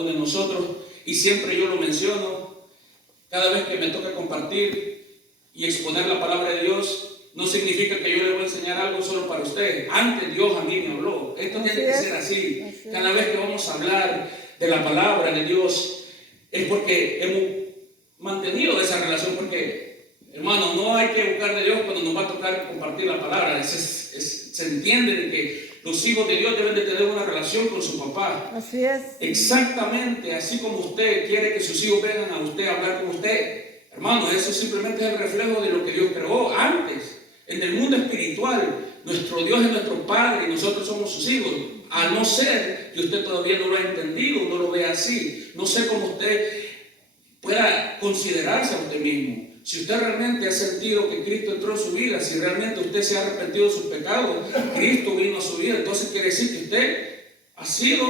uno de nosotros, y siempre yo lo menciono, cada vez que me toca compartir y exponer la palabra de Dios, no significa que yo le voy a enseñar algo solo para usted. Antes Dios a mí me habló. Esto tiene que ser así. Cada vez que vamos a hablar de la palabra de Dios, es porque hemos mantenido esa relación, porque, hermano, no hay que buscar de Dios cuando nos va a tocar compartir la palabra. Se entiende de que los hijos de Dios deben de tener una relación con su papá. Así es. Exactamente, así como usted quiere que sus hijos vengan a usted a hablar con usted, hermano, eso simplemente es el reflejo de lo que Dios creó antes. En el mundo espiritual, nuestro Dios es nuestro Padre y nosotros somos sus hijos. A no ser que usted todavía no lo ha entendido, no lo ve así. No sé cómo usted pueda considerarse a usted mismo. Si usted realmente ha sentido que Cristo entró en su vida, si realmente usted se ha arrepentido de sus pecados, Cristo vino a su vida, entonces quiere decir que usted ha sido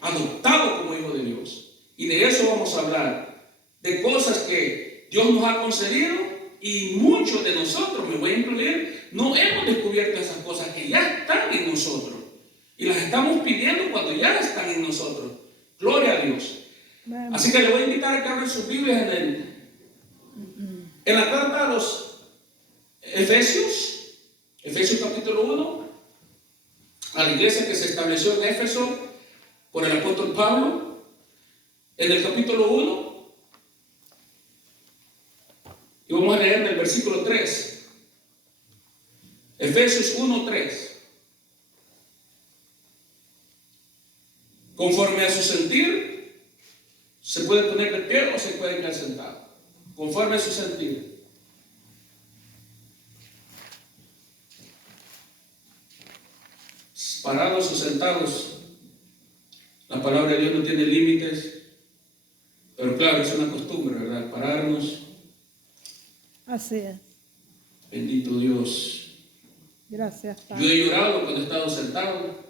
adoptado como hijo de Dios. Y de eso vamos a hablar, de cosas que Dios nos ha concedido, y muchos de nosotros, me voy a incluir, no hemos descubierto esas cosas que ya están en nosotros. Y las estamos pidiendo cuando ya están en nosotros. Gloria a Dios. Así que le voy a invitar a que abran sus Biblias en la carta a los Efesios capítulo 1, a la iglesia que se estableció en Éfeso por el apóstol Pablo, en el capítulo 1. Y vamos a leer del versículo 3. Efesios 1:3. Conforme a su sentir, se puede poner de pie o se puede quedar sentado. Conforme a su sentir. Parados o sentados, la palabra de Dios no tiene límites, pero claro, es una costumbre, ¿verdad? Pararnos. Así es. Bendito Dios. Gracias, Yo Padre. he llorado cuando he estado sentado,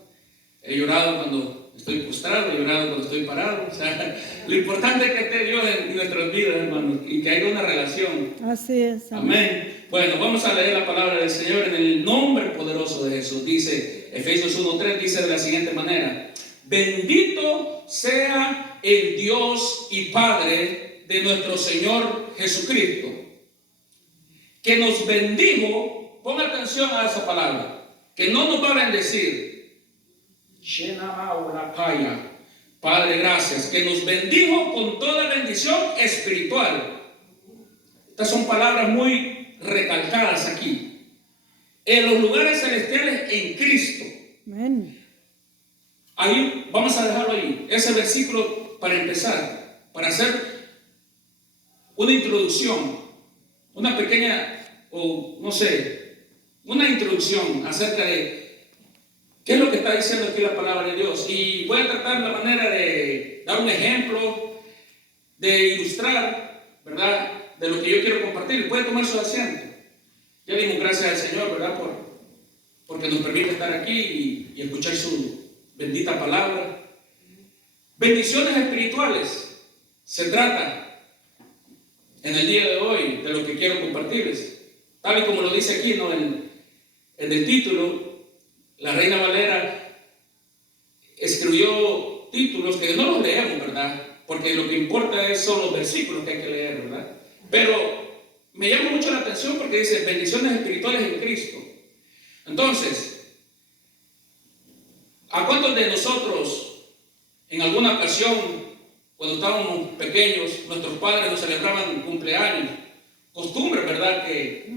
he llorado cuando estoy postrado, he llorado cuando estoy parado. O sea, lo importante es que esté Dios en nuestras vidas, hermanos, y que haya una relación. Así es. Amén. Bueno, vamos a leer la palabra del Señor en el nombre poderoso de Jesús. Dice, Efesios 1:3 dice de la siguiente manera: bendito sea el Dios y Padre de nuestro Señor Jesucristo, que nos bendijo. Ponga atención a esa palabra, que no nos va a bendecir. Padre, gracias, que nos bendijo con toda bendición espiritual. Estas son palabras muy recalcadas aquí. En los lugares celestiales en Cristo. Amén. Ahí, vamos a dejarlo ahí. Ese versículo para empezar, para hacer una introducción, una pequeña, o no sé, una introducción acerca de qué es lo que está diciendo aquí la palabra de Dios. Y voy a tratar la manera de dar un ejemplo, de ilustrar, ¿verdad?, de lo que yo quiero compartir. Puede tomar su asiento. Ya dimos gracias al Señor, ¿verdad?, porque nos permite estar aquí y escuchar su bendita palabra. Bendiciones espirituales. Se trata en el día de hoy de lo que quiero compartirles. Tal y como lo dice aquí, ¿no?, en el título, la Reina Valera escribió títulos que no los leemos, ¿verdad?, porque lo que importa son los versículos que hay que leer, ¿verdad? Pero me llama mucho la atención porque dice bendiciones espirituales en Cristo. Entonces, ¿a cuántos de nosotros en alguna ocasión, cuando estábamos pequeños, nuestros padres nos celebraban cumpleaños? Costumbre, ¿verdad? Que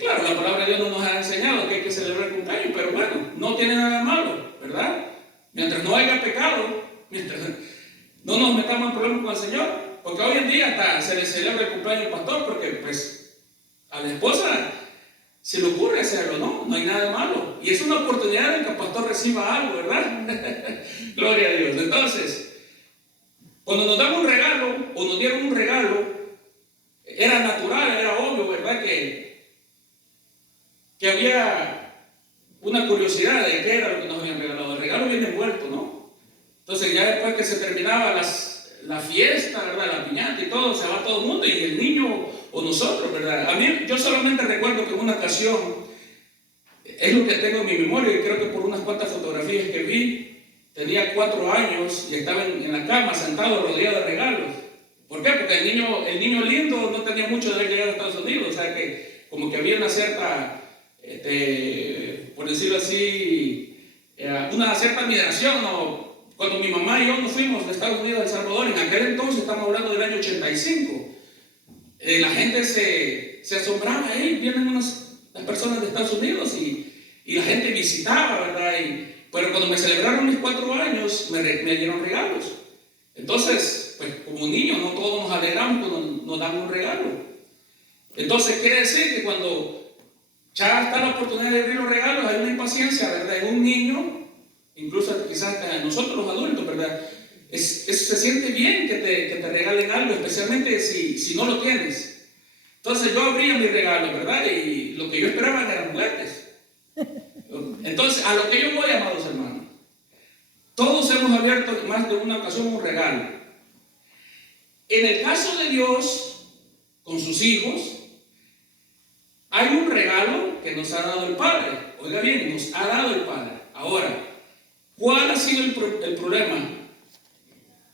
claro, la palabra de Dios no nos ha enseñado que hay que celebrar cumpleaños, pero bueno, no tiene nada de malo, ¿verdad? Mientras no haya pecado, mientras no nos metamos en problemas con el Señor. Porque hoy en día hasta se le celebra el cumpleaños al pastor, porque pues a la esposa se le ocurre hacerlo, ¿no? No hay nada de malo. Y es una oportunidad de que el pastor reciba algo, ¿verdad? Gloria a Dios. Entonces, cuando nos dan un regalo, o nos dieron un regalo, era natural, era obvio, ¿verdad?, que había una curiosidad de qué era lo que nos habían regalado. El regalo viene envuelto, ¿no? Entonces ya después que se terminaba la fiesta, ¿verdad?, la piñata y todo, se va todo el mundo y el niño o nosotros, ¿verdad? A mí, yo solamente recuerdo que en una ocasión, es lo que tengo en mi memoria y creo que por unas cuantas fotografías que vi, tenía 4 años y estaba en la cama sentado rodeado de regalos. ¿Por qué? Porque el niño lindo no tenía mucho de haber llegado a Estados Unidos, o sea que como que había una cierta, por decirlo así, una cierta admiración, ¿no? Cuando mi mamá y yo nos fuimos de Estados Unidos a El Salvador, en aquel entonces, estamos hablando del año 85, la gente se asombraba, vienen las personas de Estados Unidos y la gente visitaba, ¿verdad? Pero cuando me celebraron mis 4 años, me dieron regalos. Entonces, pues como niños, no todos nos alegramos cuando nos dan un regalo. Entonces, quiere decir que cuando ya está la oportunidad de abrir los regalos, hay una impaciencia, ¿verdad? En un niño, incluso quizás hasta nosotros los adultos, ¿verdad? Se siente bien que te regalen algo, especialmente si no lo tienes. Entonces, yo abría mi regalo, ¿verdad? Y lo que yo esperaba eran juguetes. Entonces, a lo que yo voy, amados hermanos, todos hemos abierto más de una ocasión un regalo. En el caso de Dios, con sus hijos, hay un regalo que nos ha dado el Padre. Oiga bien, nos ha dado el Padre. Ahora, ¿cuál ha sido el problema?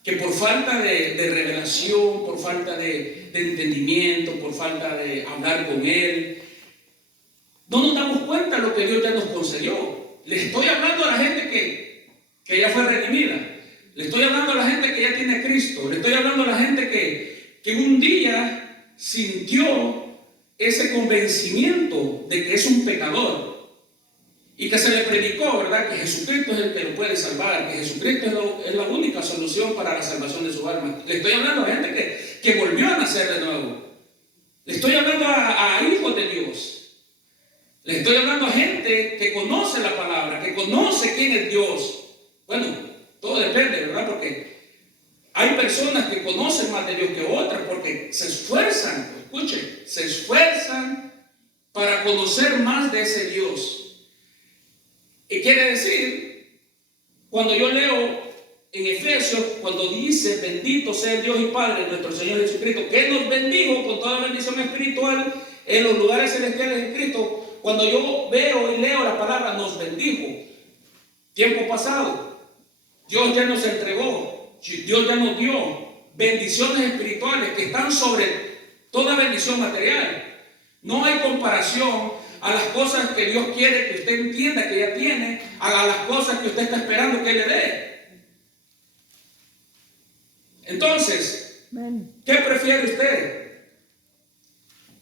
Que por falta de revelación, por falta de entendimiento, por falta de hablar con Él, no nos damos cuenta de lo que Dios ya nos concedió. Le estoy hablando a la gente que ya fue redimida. Le estoy hablando a la gente que ya tiene a Cristo. Le estoy hablando a la gente que un día sintió ese convencimiento de que es un pecador y que se le predicó, ¿verdad? Que Jesucristo es el que lo puede salvar, que Jesucristo es la única solución para la salvación de su alma. Le estoy hablando a gente que volvió a nacer de nuevo. Le estoy hablando a hijos de Dios. Le estoy hablando a gente que conoce la palabra, que conoce quién es Dios. Bueno, todo depende, ¿verdad? Porque hay personas que conocen más de Dios que otras porque se esfuerzan, escuchen, se esfuerzan para conocer más de ese Dios. Y quiere decir, cuando yo leo en Efesios, cuando dice, bendito sea el Dios y Padre de nuestro Señor Jesucristo, que nos bendijo con toda bendición espiritual en los lugares celestiales en Cristo. Cuando yo veo y leo la palabra, nos bendijo. Tiempo pasado, Dios ya nos entregó, Dios ya nos dio bendiciones espirituales que están sobre toda bendición material. No hay comparación a las cosas que Dios quiere que usted entienda que ya tiene, a las cosas que usted está esperando que Él le dé. Entonces, ¿qué prefiere usted?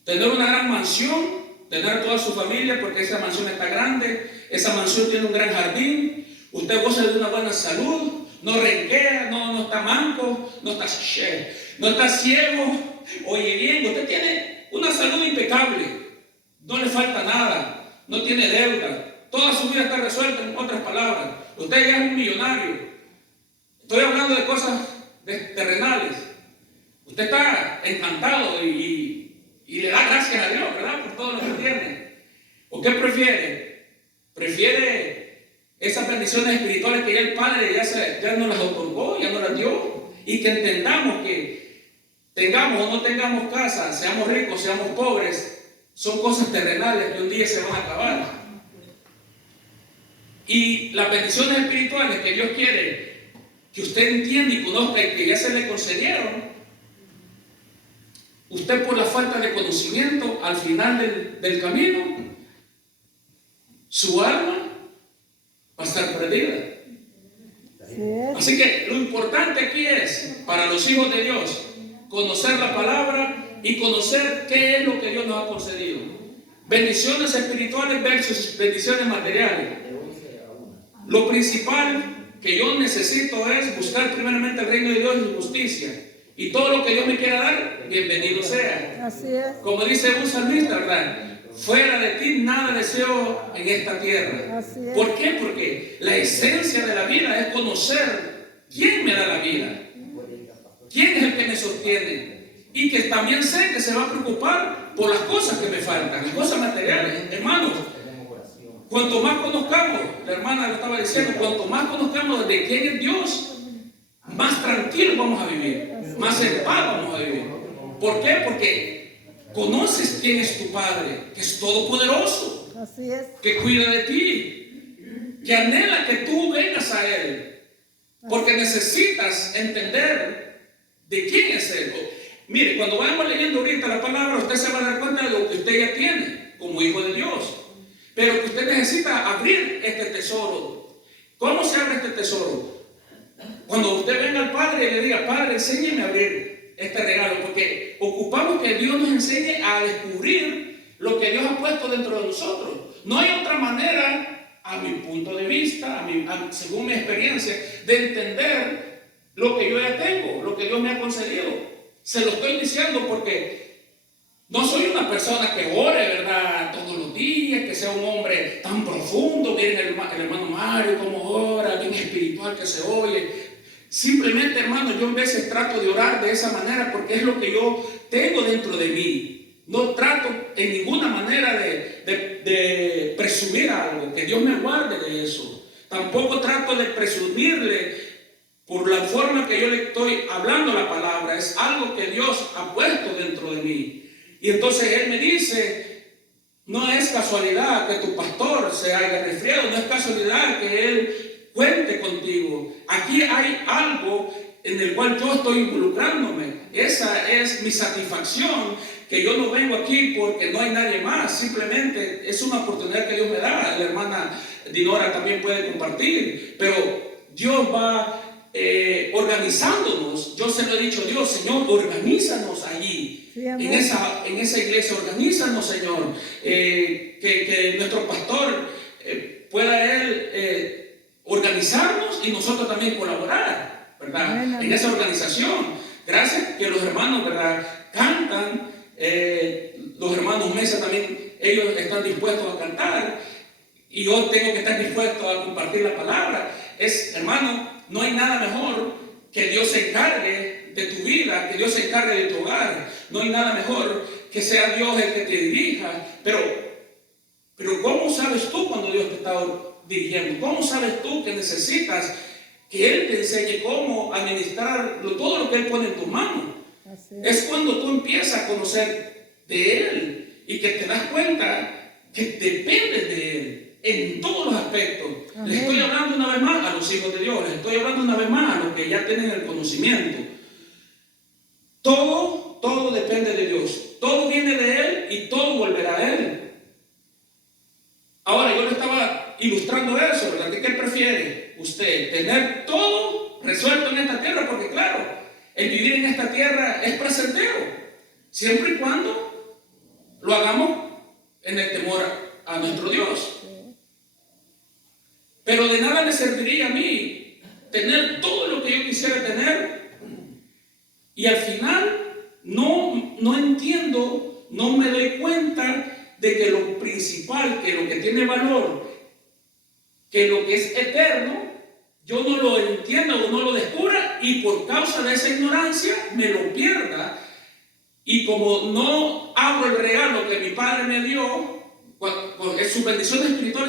¿Tener una gran mansión? ¿Tener toda su familia porque esa mansión está grande? Esa mansión tiene un gran jardín. Usted goza de una buena salud. No renquea, no está manco, no está ciego. Oye bien, usted tiene una salud impecable. No le falta nada. No tiene deuda. Toda su vida está resuelta, en otras palabras. Usted ya es un millonario. Estoy hablando de cosas terrenales. Usted está encantado y le da gracias a Dios, ¿verdad? Por todo lo que tiene. ¿O qué prefiere? ¿Prefiere esas bendiciones espirituales que ya el Padre ya nos las otorgó, ya nos las dio? Y que entendamos que tengamos o no tengamos casa, seamos ricos, seamos pobres, son cosas terrenales que un día se van a acabar. Y las bendiciones espirituales que Dios quiere que usted entienda y conozca y que ya se le concedieron, usted por la falta de conocimiento, al final del camino, su alma va a estar perdida. Así que lo importante aquí es, para los hijos de Dios, conocer la palabra y conocer qué es lo que Dios nos ha concedido. Bendiciones espirituales versus bendiciones materiales. Lo principal que yo necesito es buscar primeramente el reino de Dios y su justicia. Y todo lo que Dios me quiera dar, bienvenido sea. Así es. Como dice un salmista, ¿verdad? Fuera de ti nada deseo en esta tierra. Así es. ¿Por qué? Porque la esencia de la vida es conocer quién me da la vida. ¿Quién es el que me sostiene? Y que también sé que se va a preocupar por las cosas que me faltan, las cosas materiales. Hermanos, cuanto más conozcamos, la hermana lo estaba diciendo, cuanto más conozcamos de quién es Dios, más tranquilos vamos a vivir, más en paz vamos a vivir. ¿Por qué? Porque conoces quién es tu Padre, que es todopoderoso, Así es. que cuida de ti, que anhela que tú vengas a Él, Porque necesitas entender de quién es Él. Mire, cuando vayamos leyendo ahorita la palabra, usted se va a dar cuenta de lo que usted ya tiene como hijo de Dios. Pero que usted necesita abrir este tesoro. ¿Cómo se abre este tesoro? Cuando usted venga al Padre y le diga, Padre, enséñeme a abrir este regalo. Porque ocupamos que Dios nos enseñe a descubrir lo que Dios ha puesto dentro de nosotros. No hay otra manera, a mi punto de vista, según mi experiencia, de entender lo que yo ya tengo, lo que Dios me ha concedido. Se lo estoy diciendo porque no soy una persona que ore, ¿verdad?, todos los días, que sea un hombre tan profundo. Miren el hermano Mario cómo ora, bien espiritual que se oye. Simplemente, hermano, yo a veces trato de orar de esa manera porque es lo que yo tengo dentro de mí. No trato en ninguna manera de presumir algo, que Dios me guarde de eso. Tampoco trato de presumirle por la forma que yo le estoy hablando la palabra. Es algo que Dios ha puesto dentro de mí. Y entonces Él me dice, no es casualidad que tu pastor se haya resfriado, no es casualidad que Él cuente contigo. Aquí hay algo en el cual yo estoy involucrándome. Esa es mi satisfacción, que yo no vengo aquí porque no hay nadie más. Simplemente es una oportunidad que Dios me da. La hermana Dinora también puede compartir. Pero Dios va organizándonos. Yo se lo he dicho a Dios, Señor, organízanos allí, sí, en esa iglesia, organízanos, Señor, que nuestro pastor pueda él organizarnos y nosotros también colaborar, ¿verdad? Amén. En esa organización. Gracias que los hermanos, ¿verdad?, cantan. Los hermanos Mesa también, ellos están dispuestos a cantar y yo tengo que estar dispuesto a compartir la palabra. Hermano, no hay nada mejor que Dios se encargue de tu vida, que Dios se encargue de tu hogar. No hay nada mejor que sea Dios el que te dirija. Pero ¿cómo sabes tú cuando Dios te está dirigiendo? ¿Cómo sabes tú que necesitas que Él te enseñe cómo administrar todo lo que Él pone en tus manos? Es cuando tú empiezas a conocer de Él y que te das cuenta que dependes de Él en todos los aspectos. Amén. Les estoy hablando una vez más a los hijos de Dios, les estoy hablando una vez más a los que ya tienen el conocimiento. Todo depende de Dios, todo viene de Él y todo volverá a Él. Ahora yo le estaba ilustrando eso, ¿verdad? ¿Qué prefiere usted? ¿Tener todo resuelto en esta tierra? Porque claro, el vivir en esta tierra es placentero, siempre y cuando lo hagamos en el temor a nuestro Dios. Pero de nada me serviría a mí tener todo lo que yo quisiera tener y al final no entiendo, no me doy cuenta de que lo principal, que lo que tiene valor, que lo que es eterno, yo no lo entiendo o no lo descubra y por causa de esa ignorancia me lo pierda. Y como no abro el regalo que mi Padre me dio, su bendición espiritual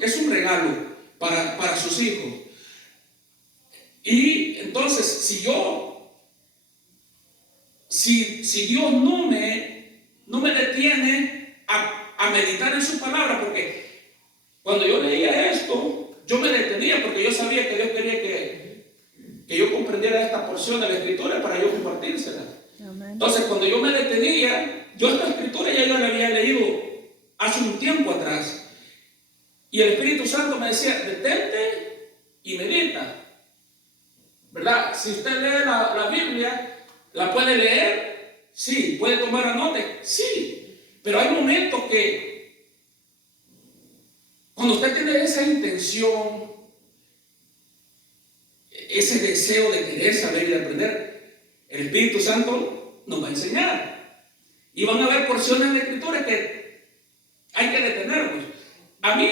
es un regalo para sus hijos. Y entonces, si Dios no me detiene a meditar en su palabra, porque cuando yo leía esto, yo me detenía porque yo sabía que Dios quería que yo comprendiera esta porción de la Escritura para yo compartírsela. Amén. Entonces, cuando yo me detenía, yo esta Escritura ya yo la había leído hace un tiempo atrás. Y el Espíritu Santo me decía, detente y medita. ¿Verdad? Si usted lee la Biblia, ¿la puede leer? Sí. ¿Puede tomar anotes? Sí. Pero hay momentos que cuando usted tiene esa intención, ese deseo de querer saber y de aprender, el Espíritu Santo nos va a enseñar. Y van a haber porciones de Escritura que hay que detenernos. A mí,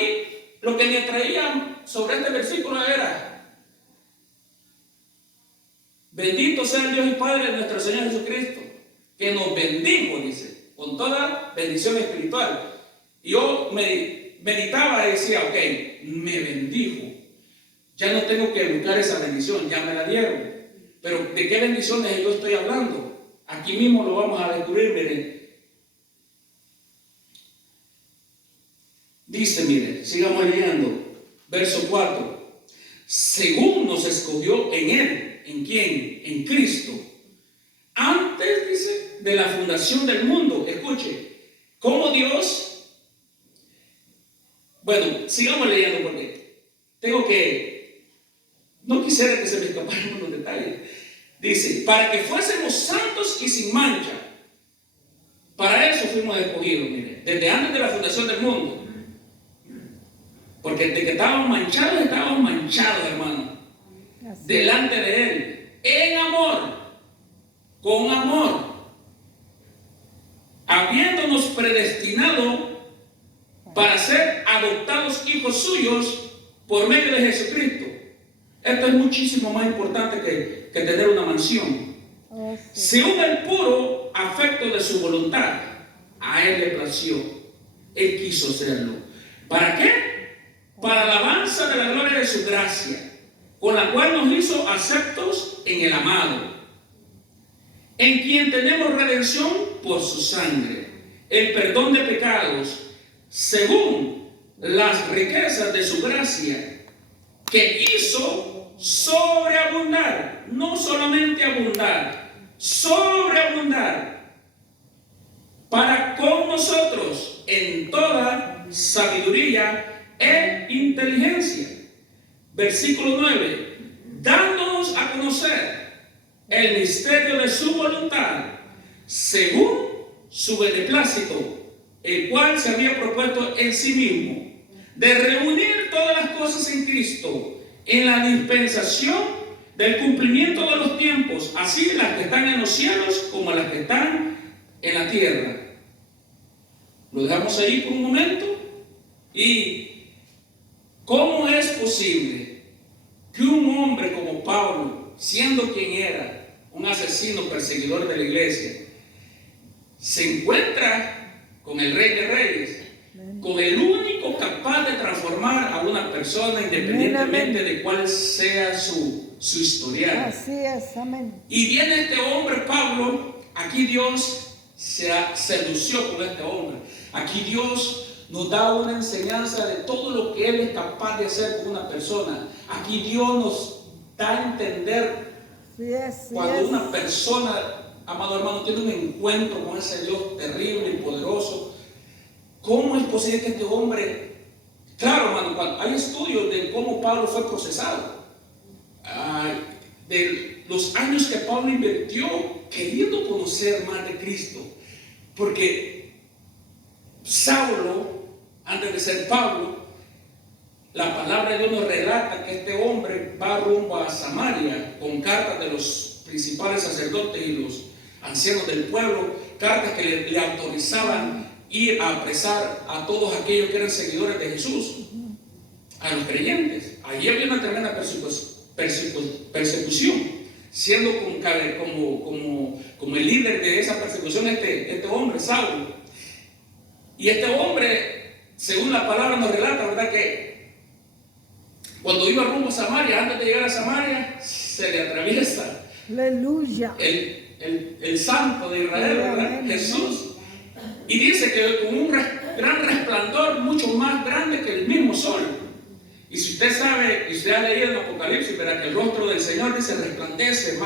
lo que me atraía sobre este versículo era: bendito sea el Dios y Padre de nuestro Señor Jesucristo, que nos bendijo, dice, con toda bendición espiritual. Y yo meditaba y decía, ok, me bendijo. Ya no tengo que buscar esa bendición, ya me la dieron. Pero ¿de qué bendiciones yo estoy hablando? Aquí mismo lo vamos a descubrir, miren. Dice, miren, sigamos leyendo. Verso 4. según nos escogió en Él. ¿En quién? En Cristo. Antes, dice, de la fundación del mundo. Escuche, cómo Dios... Bueno, sigamos leyendo porque tengo que... No quisiera que se me escaparan los detalles. Dice, para que fuésemos santos y sin mancha. Para eso fuimos escogidos, mire, desde antes de la fundación del mundo. Porque de que estábamos manchados, hermano. Delante de Él, en amor, con amor, habiéndonos predestinado para ser adoptados hijos suyos por medio de Jesucristo. Esto es muchísimo más importante que tener una mansión. Según el puro afecto de su voluntad, a Él le plació, Él quiso hacerlo. ¿Para qué? Para alabanza de la gloria de su gracia, con la cual nos hizo aceptos en el amado, en quien tenemos redención por su sangre, el perdón de pecados, según las riquezas de su gracia, que hizo sobreabundar, no solamente abundar, sobreabundar, para con nosotros en toda sabiduría e inteligencia. Versículo 9, dándonos a conocer el misterio de su voluntad, según su beneplácito, el cual se había propuesto en sí mismo, de reunir todas las cosas en Cristo, en la dispensación del cumplimiento de los tiempos, así las que están en los cielos como las que están en la tierra. Lo dejamos ahí por un momento. ¿Y cómo es posible que un hombre como Pablo, siendo quien era, un asesino perseguidor de la iglesia, se encuentra con el Rey de Reyes, con el único capaz de transformar a una persona independientemente de cuál sea su historial? Así es, amén. Y viene este hombre, Pablo, aquí Dios se lució con este hombre. Aquí Dios nos da una enseñanza de todo lo que Él es capaz de hacer con una persona. Aquí Dios nos da a entender cuando una persona, amado hermano, tiene un encuentro con ese Dios terrible y poderoso. ¿Cómo es posible que este hombre, claro, hermano, hay estudios de cómo Pablo fue procesado, de los años que Pablo invirtió queriendo conocer más de Cristo, porque Saulo, antes de ser Pablo, la palabra de Dios nos relata que este hombre va rumbo a Samaria con cartas de los principales sacerdotes y los ancianos del pueblo, cartas que le autorizaban ir a apresar a todos aquellos que eran seguidores de Jesús, a los creyentes. Allí había una tremenda persecución, siendo como el líder de esa persecución este hombre, Saulo. Y este hombre, según la palabra nos relata, ¿verdad?, que cuando iba rumbo a Samaria, antes de llegar a Samaria, se le atraviesa Aleluya. el santo de Israel, ¿verdad?, Jesús. Y dice que con un gran resplandor, mucho más grande que el mismo sol. Y si usted sabe, y usted ha leído en Apocalipsis, verá que el rostro del Señor dice resplandece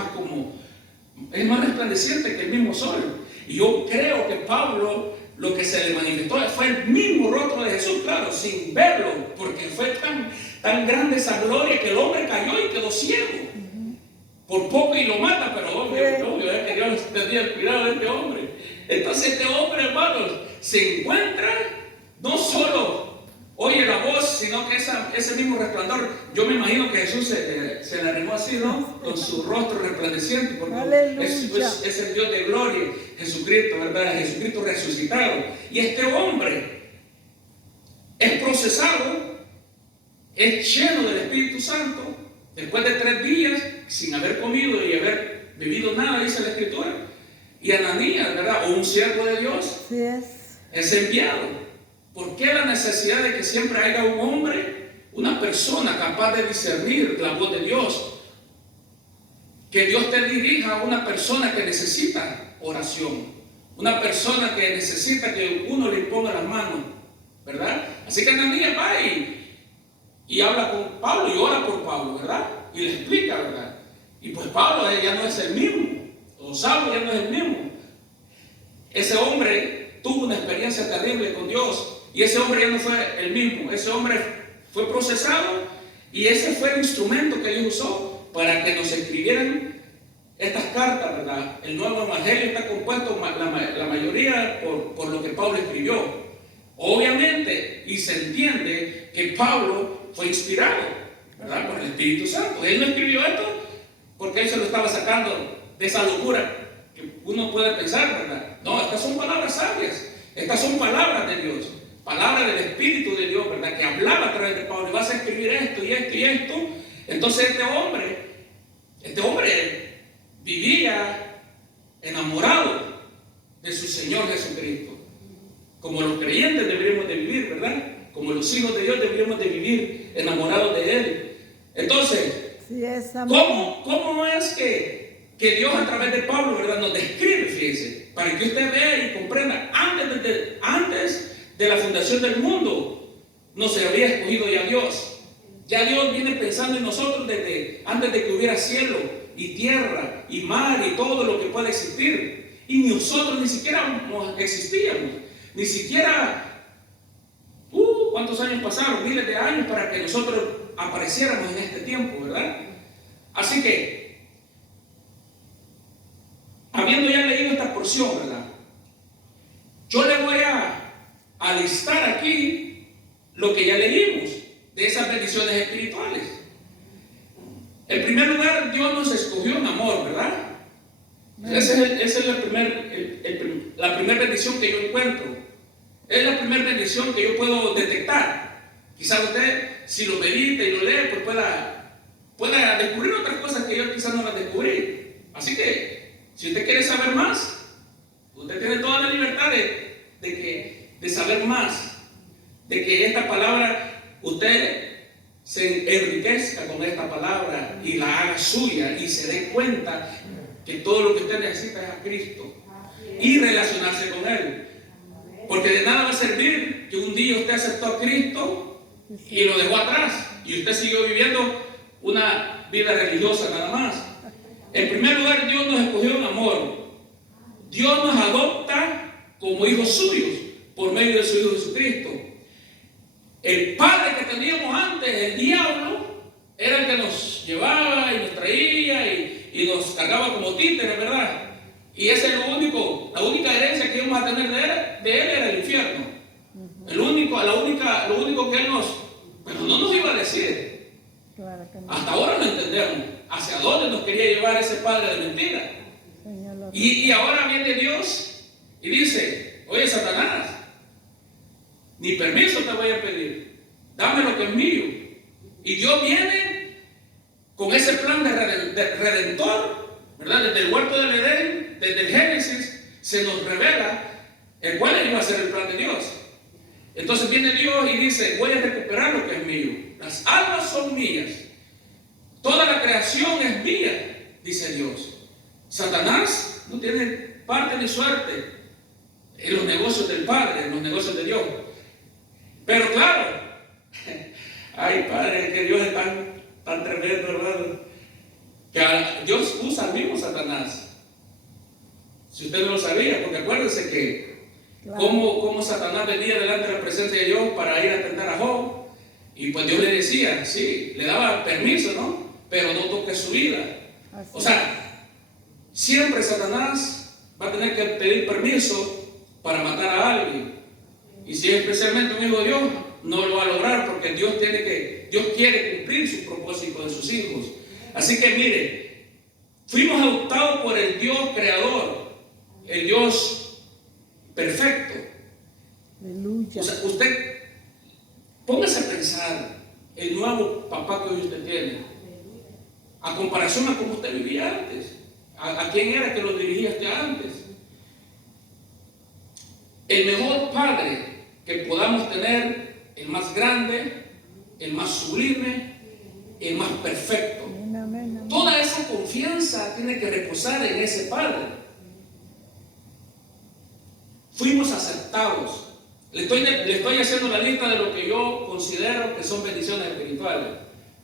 es más resplandeciente que el mismo sol. Y yo creo que Pablo, lo que se le manifestó fue el mismo rostro de Jesús, claro, sin verlo, porque fue tan grande esa gloria que el hombre cayó y quedó ciego. Por poco y lo mata, pero obvio que Dios tenía el cuidado de este hombre. Entonces este hombre, hermanos, se encuentra, no solo oye la voz, sino que ese mismo resplandor, yo me imagino que Jesús se le arrimó así, ¿no?, con su rostro resplandeciente, porque es el Dios de gloria, Jesucristo, ¿verdad?, Jesucristo resucitado. Y este hombre es procesado, es lleno del Espíritu Santo, después de 3 días, sin haber comido y haber bebido nada, dice la Escritura. Y Ananías, ¿verdad?, o un siervo de Dios, es enviado. ¿Por qué la necesidad de que siempre haya un hombre, una persona capaz de discernir la voz de Dios? Que Dios te dirija a una persona que necesita oración, una persona que necesita que uno le ponga las manos, ¿verdad? Así que Ananías va y habla con Pablo y ora por Pablo, ¿verdad? Y le explica, ¿verdad? Y pues Pablo ya no es el mismo, o Saulo ya no es el mismo. Ese hombre tuvo una experiencia terrible con Dios y ese hombre ya no fue el mismo. Ese hombre fue procesado y ese fue el instrumento que Dios usó para que nos escribieran estas cartas, ¿verdad? El nuevo evangelio está compuesto la mayoría por lo que Pablo escribió. Obviamente, y se entiende que Pablo fue inspirado, ¿verdad? Por el Espíritu Santo. Él no escribió esto porque él se lo estaba sacando de esa locura que uno puede pensar, ¿verdad? No, estas son palabras sabias, estas son palabras de Dios, palabras del Espíritu de Dios, ¿verdad? Que hablaba a través de Pablo, y vas a escribir esto y esto y esto. Entonces este hombre vivía enamorado de su Señor Jesucristo, como los creyentes deberíamos de vivir, ¿verdad? Como los hijos de Dios deberíamos de vivir enamorados de Él. Entonces, Sí, ¿cómo es que Dios a través de Pablo, ¿verdad?, nos describe? Fíjese, para que usted vea y comprenda, antes de la fundación del mundo, nos había escogido ya Dios. Ya Dios viene pensando en nosotros desde antes de que hubiera cielo y tierra y mar y todo lo que pueda existir. Y nosotros ni siquiera existíamos, ni siquiera, ¿cuántos años pasaron? Miles de años para que nosotros apareciéramos en este tiempo, ¿verdad? Así que, habiendo ya leído esta porción, ¿verdad?, yo le voy a listar aquí lo que ya leímos de esas bendiciones espirituales. En primer lugar, Dios nos escogió en amor, ¿verdad? Esa es la primera bendición que yo encuentro. Es la primera bendición que yo puedo detectar. Quizás usted, si lo medita y lo lee, pues pueda descubrir otras cosas que yo quizás no las descubrí. Así que, si usted quiere saber más, usted tiene toda la libertad de saber más, de que esta palabra, usted se enriquezca con esta palabra y la haga suya y se dé cuenta que todo lo que usted necesita es a Cristo y relacionarse con Él. Porque de nada va a servir que un día usted aceptó a Cristo y lo dejó atrás y usted siguió viviendo una vida religiosa nada más. En primer lugar, Dios nos escogió en amor. Dios nos adopta como hijos suyos por medio de su Hijo Jesucristo. El padre que teníamos antes, el diablo, era el que nos llevaba y nos traía y nos cargaba como títeres, ¿verdad? Y ese es la única herencia que íbamos a tener de él era el infierno. Lo único que él pero no nos iba a decir. Hasta ahora no entendemos hacia dónde nos quería llevar ese padre de mentira. Y ahora viene Dios y dice: oye, Satanás, ni permiso te voy a pedir, dame lo que es mío. Y Dios viene con ese plan de redentor, ¿verdad? Desde el huerto del Edén, desde el Génesis, se nos revela el cual iba a ser el plan de Dios. Entonces viene Dios y dice: voy a recuperar lo que es mío. Las almas son mías, toda la creación es mía, dice Dios. Satanás no tiene parte ni suerte en los negocios del Padre, en los negocios de Dios. Pero claro, ay Padre, que Dios es tan tremendo, hermano, que Dios usa al mismo Satanás. Si usted no lo sabía, porque acuérdense que como Satanás venía delante de la presencia de Dios para ir a tentar a Job, y pues Dios le decía, sí, le daba permiso, ¿no? Pero no toque su vida. O sea, siempre Satanás va a tener que pedir permiso para matar a alguien. Y si es especialmente un hijo de Dios, no lo va a lograr porque Dios quiere cumplir su propósito de sus hijos. Así que mire, fuimos adoptados por el Dios creador, el Dios perfecto. Aleluya. O sea, usted póngase a pensar el nuevo papá que hoy usted tiene, a comparación a cómo usted vivía antes, a quién era que lo dirigía usted antes. El mejor padre que podamos tener, el más grande, el más sublime, el más perfecto. Toda esa confianza tiene que reposar en ese Padre. Fuimos aceptados Le estoy haciendo la lista de lo que yo considero que son bendiciones espirituales.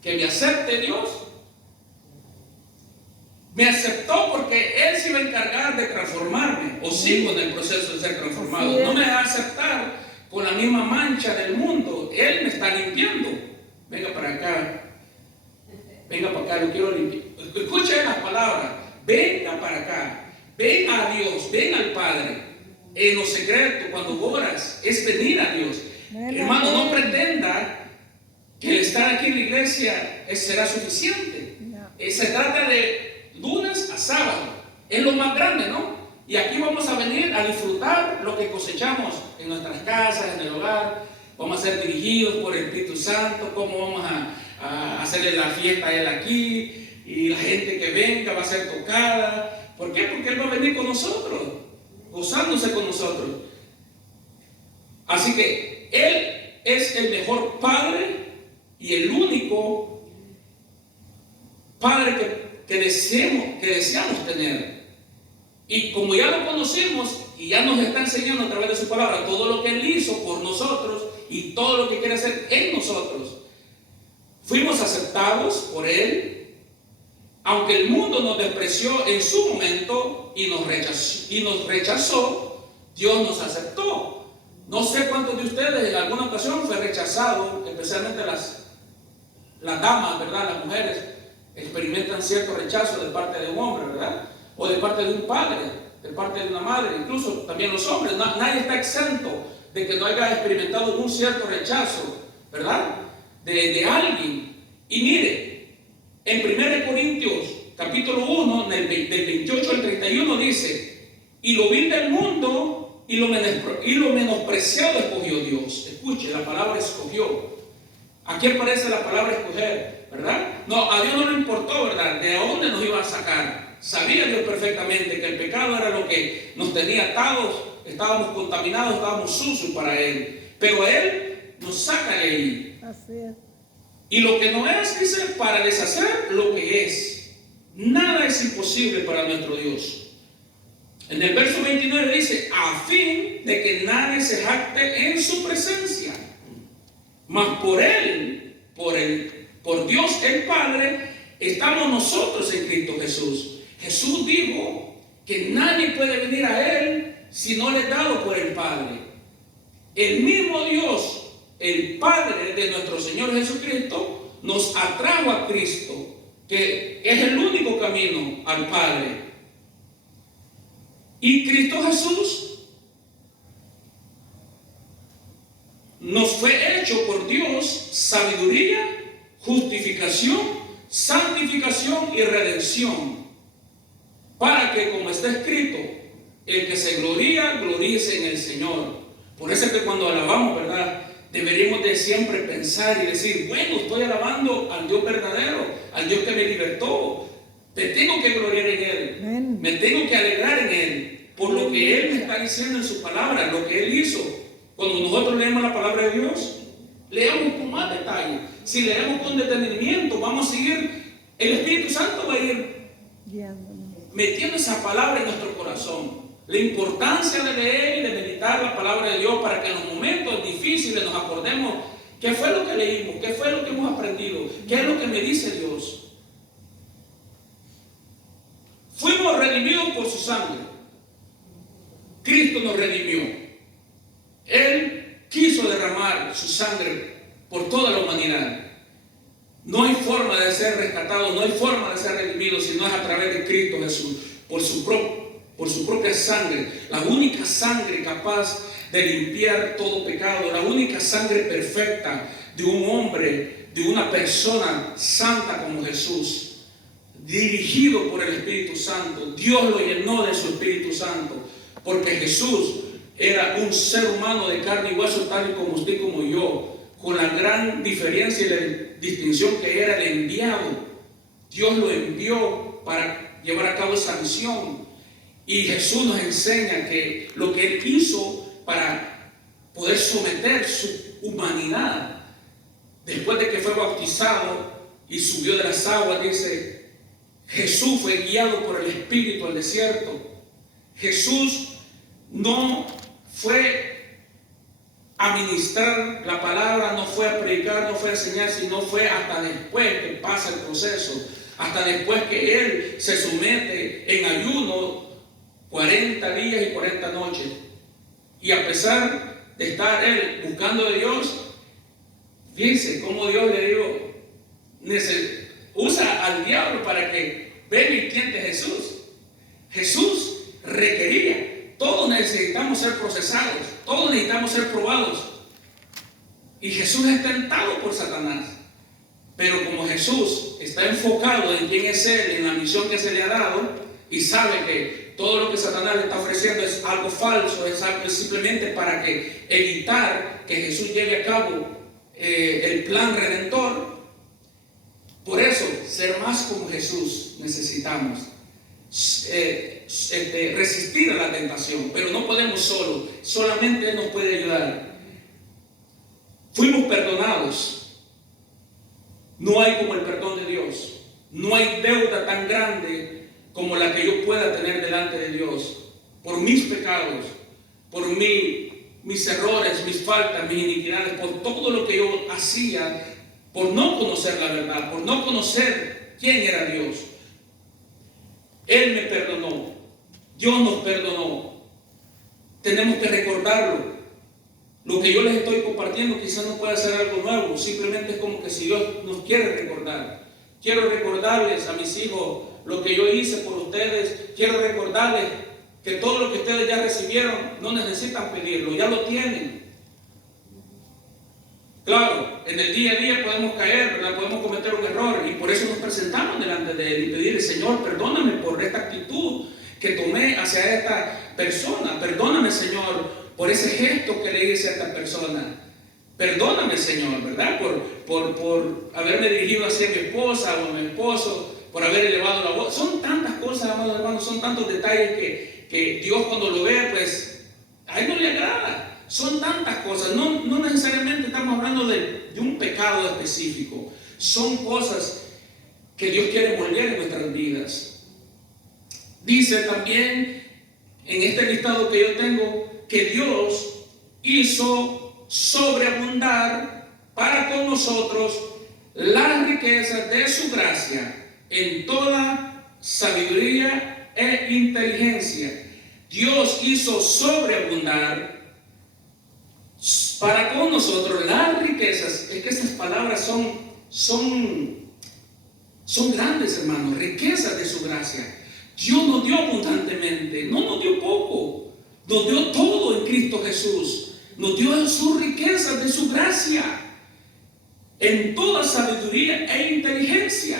Que me acepte Dios. Me aceptó porque Él se iba a encargar de transformarme. O sigo en el proceso de ser transformado. No me va a aceptar con la misma mancha del mundo. Él me está limpiando. Venga para acá. Venga para acá, yo quiero limpiar. Escuchen las palabras. Venga para acá. Ven a Dios, ven al Padre. En lo secreto, cuando oras, es venir a Dios. Hermano, no pretenda que el estar aquí en la iglesia será suficiente. Se trata de lunes a sábado. Es lo más grande, ¿no? Y aquí vamos a venir a disfrutar lo que cosechamos en nuestras casas, en el hogar. Vamos a ser dirigidos por el Espíritu Santo. Cómo vamos a hacerle la fiesta a Él aquí. Y la gente que venga va a ser tocada. ¿Por qué? Porque Él va a venir con nosotros, gozándose con nosotros. Así que Él es el mejor Padre y el único Padre que deseamos tener. Y como ya lo conocemos y ya nos está enseñando a través de su palabra todo lo que Él hizo por nosotros y todo lo que quiere hacer en nosotros, fuimos aceptados por Él. Aunque el mundo nos despreció en su momento y nos rechazó, Dios nos aceptó. No sé cuántos de ustedes en alguna ocasión fue rechazado, especialmente las damas, ¿verdad? Las mujeres experimentan cierto rechazo de parte de un hombre, ¿verdad? O de parte de un padre, de parte de una madre, incluso también los hombres. Nadie está exento de que no haya experimentado un cierto rechazo, ¿verdad? De alguien. Y mire, en 1 Corintios capítulo 1, del 28 al 31 dice: y lo vil del mundo y lo menospreciado escogió Dios. Escuche, la palabra escogió. Aquí aparece la palabra escoger, ¿verdad? No, a Dios no le importó, ¿verdad? De dónde nos iba a sacar. Sabía Dios perfectamente que el pecado era lo que nos tenía atados, estábamos contaminados, estábamos sucios para Él. Pero Él nos saca de ahí. Así es. Y lo que no es, dice, para deshacer lo que es. Nada es imposible para nuestro Dios. En el verso 29 dice: a fin de que nadie se jacte en su presencia. Mas por Él, por Dios el Padre, estamos nosotros en Cristo Jesús. Jesús dijo que nadie puede venir a Él si no le es dado por el Padre. El mismo Dios, el Padre de nuestro Señor Jesucristo, nos atrajo a Cristo, que es el único camino al Padre. Y Cristo Jesús nos fue hecho por Dios sabiduría, justificación, santificación y redención, para que, como está escrito, el que se gloría, gloríese en el Señor. Por eso es que cuando alabamos, ¿verdad?, deberíamos de siempre pensar y decir: bueno, estoy alabando al Dios verdadero, al Dios que me libertó. Me tengo que gloriar en Él. Amén. Me tengo que alegrar en Él por lo que Él me está diciendo en su palabra, lo que Él hizo. Cuando nosotros leemos la palabra de Dios, leamos con más detalle. Si leemos con detenimiento, vamos a seguir. El Espíritu Santo va a ir metiendo esa palabra en nuestro corazón. La importancia de leer y de meditar la palabra de Dios para que en los momentos difíciles nos acordemos qué fue lo que leímos, qué fue lo que hemos aprendido, qué es lo que me dice Dios. Fuimos redimidos por su sangre. Cristo nos redimió. Él quiso derramar su sangre por toda la humanidad. No hay forma de ser rescatado, no hay forma de ser redimido si no es a través de Cristo Jesús, por su propia sangre, la única sangre capaz de limpiar todo pecado, la única sangre perfecta de un hombre, de una persona santa como Jesús, dirigido por el Espíritu Santo. Dios lo llenó de su Espíritu Santo, porque Jesús era un ser humano de carne y hueso, tal y como usted y como yo, con la gran diferencia y la distinción que era el enviado. Dios lo envió para llevar a cabo esa misión. Y Jesús nos enseña que lo que Él hizo para poder someter su humanidad, después de que fue bautizado y subió de las aguas, dice, Jesús fue guiado por el Espíritu al desierto. Jesús no fue a ministrar la palabra, no fue a predicar, no fue a enseñar, sino fue hasta después que pasa el proceso, hasta después que él se somete en ayuno 40 días y 40 noches. Y a pesar de estar él buscando de Dios, fíjense cómo Dios le digo, usa al diablo para que venga y tiente a Jesús. Jesús requería. Todos necesitamos ser procesados, todos necesitamos ser probados. Y Jesús es tentado por Satanás. Pero como Jesús está enfocado en quién es Él, en la misión que se le ha dado, y sabe que todo lo que Satanás le está ofreciendo es algo falso, es simplemente para que evitar que Jesús lleve a cabo el plan redentor. Por eso, ser más como Jesús necesitamos. Resistir a la tentación, pero no podemos solo, solamente Él nos puede ayudar. Fuimos perdonados. No hay como el perdón de Dios. No hay deuda tan grande como la que yo pueda tener delante de Dios por mis pecados, por mis errores, mis faltas, mis iniquidades, por todo lo que yo hacía, por no conocer la verdad, por no conocer quién era Dios. Él me perdonó, Dios nos perdonó. Tenemos que recordarlo. Lo que yo les estoy compartiendo quizás no pueda ser algo nuevo, simplemente es como que si Dios nos quiere recordar. Quiero recordarles a mis hijos lo que yo hice por ustedes. Quiero recordarles que todo lo que ustedes ya recibieron no necesitan pedirlo, ya lo tienen. Claro, en el día a día podemos caer, ¿verdad? Podemos cometer un error y por eso nos presentamos delante de Él y pedirle: Señor, perdóname por esta actitud que tomé hacia esta persona. Perdóname, Señor, por ese gesto que le hice a esta persona. Perdóname, Señor, ¿verdad? Por haberme dirigido hacia mi esposa o a mi esposo, por haber elevado la voz. Son tantas cosas, amados hermanos, son tantos detalles que Dios cuando lo vea, pues a Él no le agrada. Son tantas cosas, no necesariamente estamos hablando de un pecado específico. Son cosas que Dios quiere moldear en nuestras vidas. Dice también en este listado que yo tengo que Dios hizo sobreabundar para con nosotros las riquezas de su gracia en toda sabiduría e inteligencia. Dios hizo sobreabundar para con nosotros las riquezas. Es que estas palabras son grandes, hermanos. Riquezas de su gracia. Dios nos dio abundantemente, no nos dio poco, nos dio todo en Cristo Jesús. Nos dio sus riquezas de su gracia en toda sabiduría e inteligencia.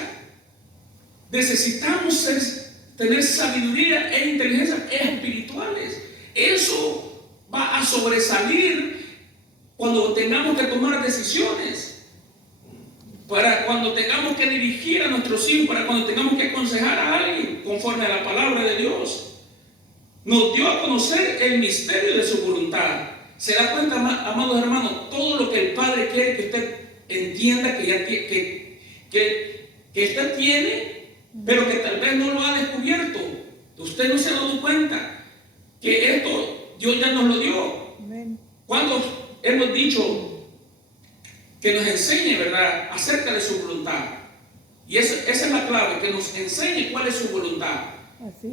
Necesitamos tener sabiduría e inteligencia espirituales. Eso va a sobresalir cuando tengamos que tomar decisiones, para cuando tengamos que dirigir a nuestros hijos, para cuando tengamos que aconsejar a alguien conforme a la palabra de Dios. Nos dio a conocer el misterio de su voluntad. ¿Se da cuenta, amados hermanos? Todo lo que el Padre quiere que usted entienda que usted tiene, pero que tal vez no lo ha descubierto. Usted no se ha dado cuenta que esto Dios ya nos lo dio. Cuando hemos dicho que nos enseñe, ¿verdad?, acerca de su voluntad. Y esa es la clave, que nos enseñe cuál es su voluntad.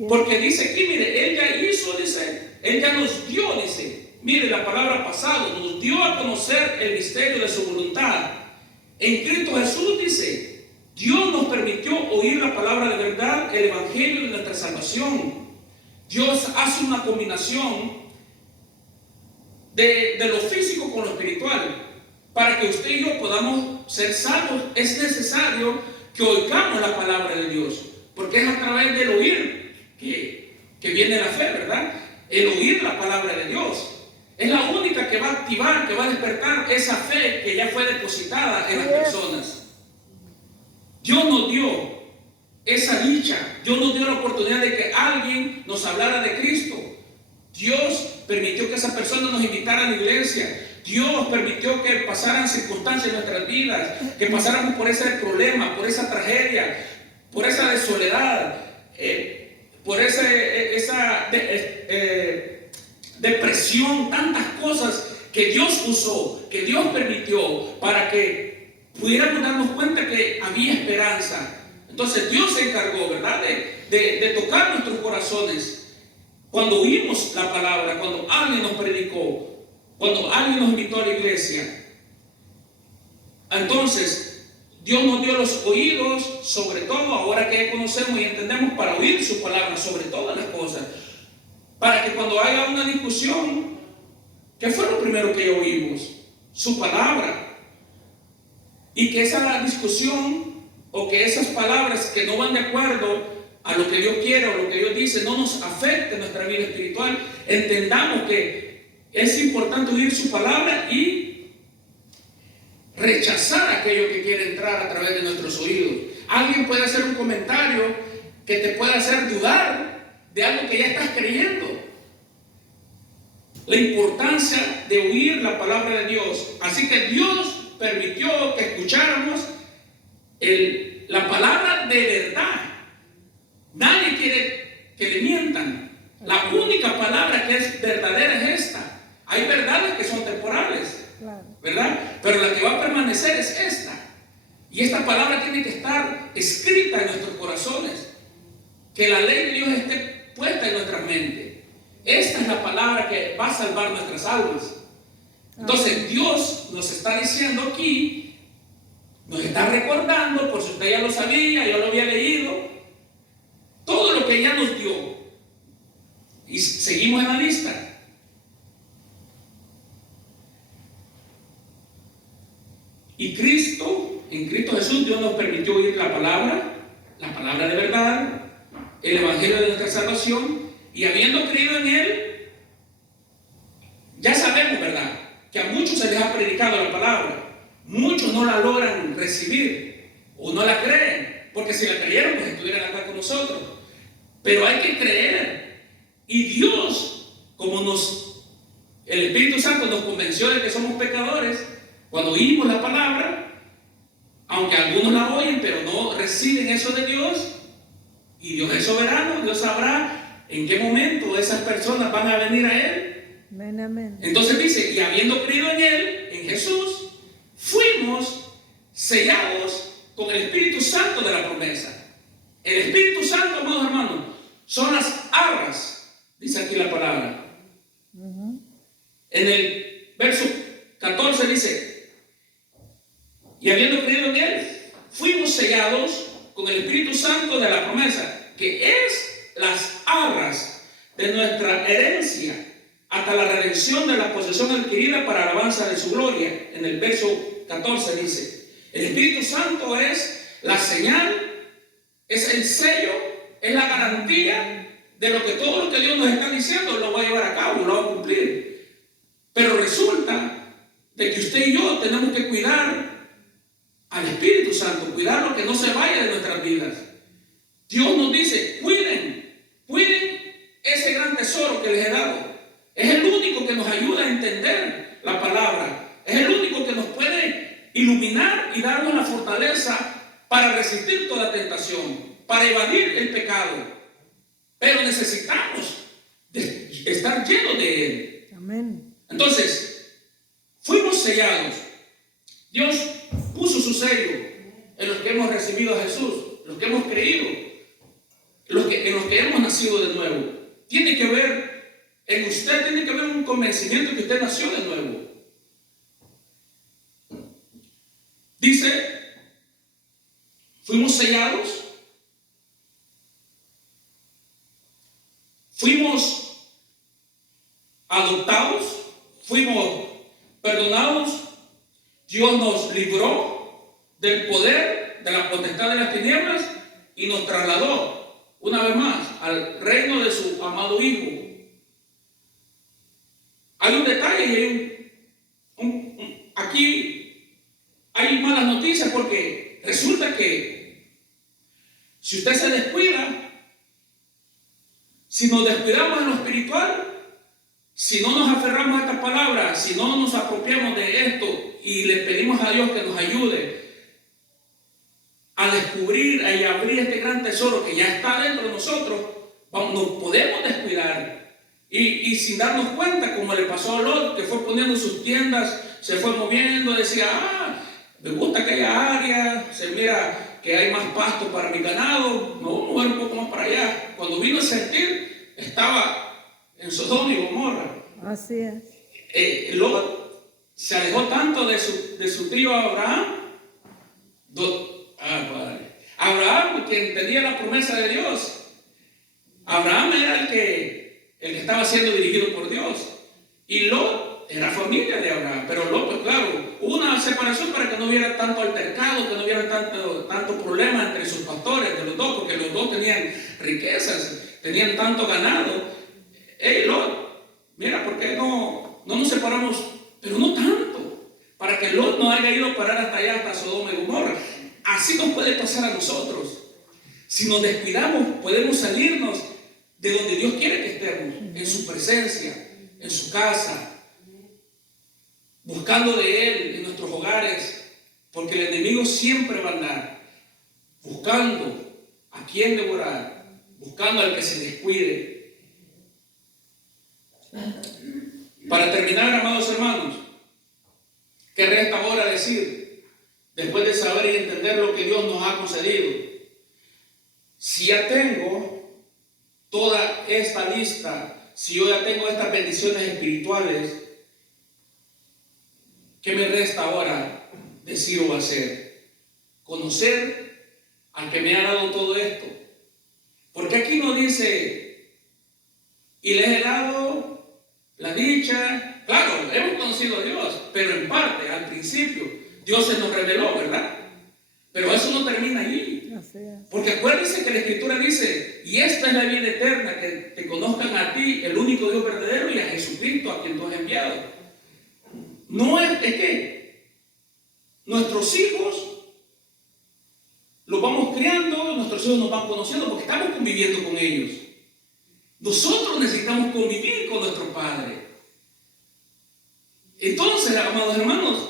Porque dice aquí, mire, Él ya hizo, dice, Él ya nos dio, dice, mire la palabra pasado, nos dio a conocer el misterio de su voluntad. En Cristo Jesús, dice, Dios nos permitió oír la palabra de verdad, el evangelio de nuestra salvación. Dios hace una combinación de lo físico con lo espiritual. Para que usted y yo podamos ser salvos, es necesario que oigamos la palabra de Dios, porque es a través del oír que viene la fe, ¿verdad? El oír la palabra de Dios es la única que va a activar, que va a despertar esa fe que ya fue depositada en las personas. Dios nos dio esa dicha, Dios nos dio la oportunidad de que alguien nos hablara de Cristo. Dios permitió que esa persona nos invitara a la iglesia. Dios permitió que pasaran circunstancias en nuestras vidas, que pasáramos por ese problema, por esa tragedia, por esa soledad, por esa depresión, tantas cosas que Dios usó, que Dios permitió para que pudiéramos darnos cuenta que había esperanza. Entonces Dios se encargó, ¿verdad?, de tocar nuestros corazones. Cuando oímos la palabra, cuando alguien nos predicó, cuando alguien nos invitó a la iglesia, entonces Dios nos dio los oídos, sobre todo ahora que ya conocemos y entendemos, para oír su palabra sobre todas las cosas. Para que cuando haya una discusión, ¿qué fue lo primero que oímos? Su palabra. Y que esa discusión o que esas palabras que no van de acuerdo a lo que Dios quiere o lo que Dios dice no nos afecte nuestra vida espiritual. Entendamos que es importante oír su palabra y rechazar aquello que quiere entrar a través de nuestros oídos. Alguien puede hacer un comentario que te pueda hacer dudar de algo que ya estás creyendo. La importancia de oír la palabra de Dios. Así que Dios permitió que escucháramos la palabra de verdad. Nadie quiere que le mientan. La única palabra que es verdadera es esta. Hay verdades que son temporales, ¿verdad? Pero la que va a permanecer es esta. Y esta palabra tiene que estar escrita en nuestros corazones. Que la ley de Dios esté puesta en nuestra mente. Esta es la palabra que va a salvar nuestras almas. Entonces Dios nos está diciendo aquí, nos está recordando, por si usted ya lo sabía, yo lo había leído, todo lo que ya nos dio. Y seguimos en la lista. Y en Cristo Jesús, Dios nos permitió oír la palabra de verdad, el evangelio de nuestra salvación, y habiendo creído en Él, ya sabemos, ¿verdad?, que a muchos se les ha predicado la palabra. Muchos no la logran recibir o no la creen, porque si la creyeron, pues estuvieran acá con nosotros. Pero hay que creer. Y Dios, como el Espíritu Santo nos convenció de que somos pecadores, cuando oímos la palabra, aunque algunos la oyen, pero no reciben eso de Dios, y Dios es soberano, Dios sabrá en qué momento esas personas van a venir a Él. Amén. Entonces dice, y habiendo creído en Él, en Jesús, fuimos sellados con el Espíritu Santo de la promesa. El Espíritu Santo, amados hermanos, son las arras, dice aquí la palabra. En el verso 14 dice, y habiendo creído en Él, fuimos sellados con el Espíritu Santo de la promesa, que es las arras de nuestra herencia, hasta la redención de la posesión adquirida para alabanza de su gloria. En el verso 14 dice, el Espíritu Santo es la señal, es el sello, es la garantía de todo lo que Dios nos está diciendo, lo va a llevar a cabo, lo va a cumplir. Pero resulta de que usted y yo tenemos que cuidar al Espíritu Santo, cuidarlo, que no se vaya de nuestras vidas. Dios nos dice, cuiden ese gran tesoro que les he dado. Es el único que nos ayuda a entender la palabra. Es el único que nos puede iluminar y darnos la fortaleza para resistir toda tentación, para evadir el pecado. Pero necesitamos estar llenos de Él. Amén. Entonces, fuimos sellados. Dios puso su sello en los que hemos recibido a Jesús, los que hemos creído, en los que hemos nacido de nuevo. Tiene que ver en usted, tiene que haber un convencimiento que usted nació de nuevo. Dice, fuimos sellados, fuimos adoptados, fuimos perdonados. Dios nos libró del poder, de la potestad de las tinieblas y nos trasladó una vez más al reino de su amado Hijo. Hay un detalle y aquí hay malas noticias, porque resulta que si usted se descuida, si nos descuidamos en lo espiritual, si no nos aferramos a esta palabra, si no nos apropiamos de esto y le pedimos a Dios que nos ayude a descubrir y a abrir este gran tesoro que ya está dentro de nosotros, nos podemos descuidar Y sin darnos cuenta, como le pasó a Lot, que fue poniendo sus tiendas, se fue moviendo, decía, me gusta aquella área, se mira que hay más pasto para mi ganado, me voy a mover un poco más para allá. Cuando vino a sentir, estaba en Sodoma y Gomorra. Así es. Lot se alejó tanto de su tío Abraham. Padre. Abraham, quien tenía la promesa de Dios. Abraham era el que estaba siendo dirigido por Dios. Y Lot era familia de Abraham. Pero Lot, pues claro, hubo una separación para que no hubiera tanto altercado, que no hubiera tanto problema entre sus pastores, de los dos, porque los dos tenían riquezas, tenían tanto ganado. Lot, mira, ¿por qué no nos separamos? Pero no tanto, para que Lot no haya ido a parar hasta allá, hasta Sodoma y Gomorra. Así nos puede pasar a nosotros. Si nos descuidamos, podemos salirnos de donde Dios quiere que estemos, en su presencia, en su casa, buscando de Él en nuestros hogares, porque el enemigo siempre va a andar buscando a quien devorar, buscando al que se descuide. Para terminar, amados hermanos, ¿qué resta ahora decir? Después de saber y entender lo que Dios nos ha concedido. Si ya tengo toda esta lista, si yo ya tengo estas bendiciones espirituales, ¿qué me resta ahora decir o hacer? Conocer al que me ha dado todo esto. Porque aquí no dice, y les he dado la dicha. Claro, hemos conocido a Dios, pero en parte, al principio, Dios se nos reveló, ¿verdad? Pero eso no termina allí. Porque acuérdense que la Escritura dice, y esta es la vida eterna, que te conozcan a ti, el único Dios verdadero, y a Jesucristo, a quien tú has enviado. No es que nuestros hijos los vamos criando, nuestros hijos nos van conociendo, porque estamos conviviendo con ellos. Nosotros necesitamos convivir con nuestro Padre. Entonces, amados hermanos,